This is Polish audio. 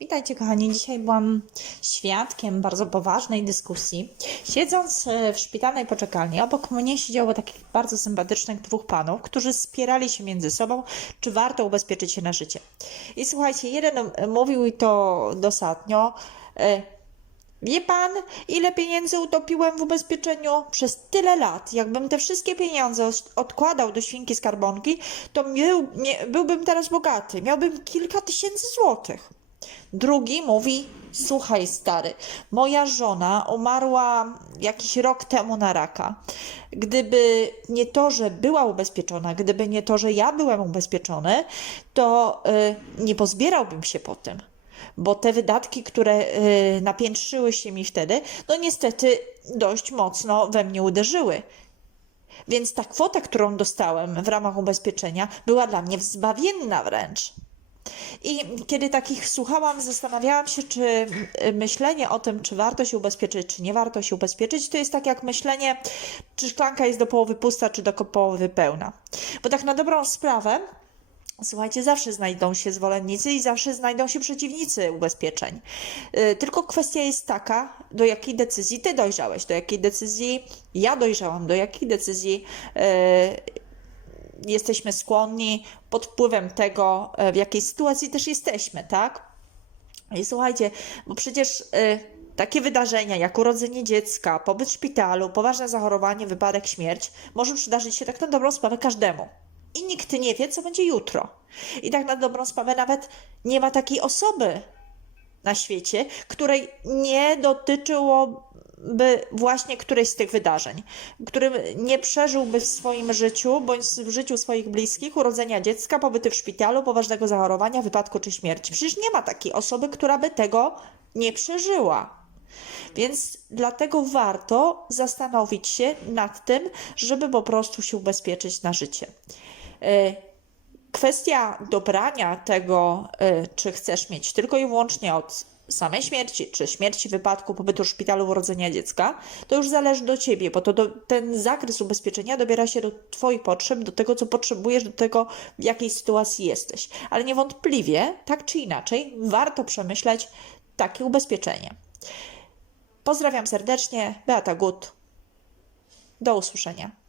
Witajcie kochani, dzisiaj byłam świadkiem bardzo poważnej dyskusji. Siedząc e, w szpitalnej poczekalni, obok mnie siedziało takich bardzo sympatycznych dwóch panów, którzy spierali się między sobą, czy warto ubezpieczyć się na życie. I słuchajcie, jeden mówił to dosadnio, e, Wie pan, ile pieniędzy utopiłem w ubezpieczeniu przez tyle lat? Jakbym te wszystkie pieniądze odkładał do świnki skarbonki, to nie, byłbym teraz bogaty. Miałbym kilka tysięcy złotych. Drugi mówi: Słuchaj, stary, moja żona umarła jakiś rok temu na raka. Gdyby nie to, że była ubezpieczona, gdyby nie to, że ja byłem ubezpieczony, to y, nie pozbierałbym się po tym bo te wydatki, które y, napiętrzyły się mi wtedy, no niestety dość mocno we mnie uderzyły. Więc ta kwota, którą dostałem w ramach ubezpieczenia, była dla mnie zbawienna wręcz. I kiedy takich słuchałam, zastanawiałam się, czy y, myślenie o tym, czy warto się ubezpieczyć, czy nie warto się ubezpieczyć, to jest tak jak myślenie, czy szklanka jest do połowy pusta, czy do połowy pełna. Bo tak na dobrą sprawę, Słuchajcie, zawsze znajdą się zwolennicy i zawsze znajdą się przeciwnicy ubezpieczeń. Yy, Tylko kwestia jest taka, do jakiej decyzji ty dojrzałeś, do jakiej decyzji ja dojrzałam, do jakiej decyzji yy, jesteśmy skłonni pod wpływem tego, yy, w jakiej sytuacji też jesteśmy, tak? I słuchajcie, bo przecież y, takie wydarzenia jak urodzenie dziecka, pobyt w szpitalu, poważne zachorowanie, wypadek, śmierć może przydarzyć się tak na dobrą sprawę każdemu. I nikt nie wie, co będzie jutro. I tak na dobrą sprawę nawet nie ma takiej osoby na świecie, której nie dotyczyłoby właśnie któreś z tych wydarzeń, który nie przeżyłby w swoim życiu bądź w życiu swoich bliskich urodzenia dziecka, pobyty w szpitalu, poważnego zachorowania, wypadku czy śmierci. Przecież nie ma takiej osoby, która by tego nie przeżyła. Więc dlatego warto zastanowić się nad tym, żeby po prostu się ubezpieczyć na życie. Kwestia dobrania tego, y, czy chcesz mieć tylko i wyłącznie od samej śmierci, czy śmierci, wypadku, pobytu w szpitalu, urodzenia dziecka, to już zależy do ciebie, bo to do, ten zakres ubezpieczenia dobiera się do twoich potrzeb, do tego, co potrzebujesz, do tego, w jakiej sytuacji jesteś. Ale niewątpliwie, tak czy inaczej, warto przemyśleć takie ubezpieczenie. Pozdrawiam serdecznie, Beata Gut. Do usłyszenia.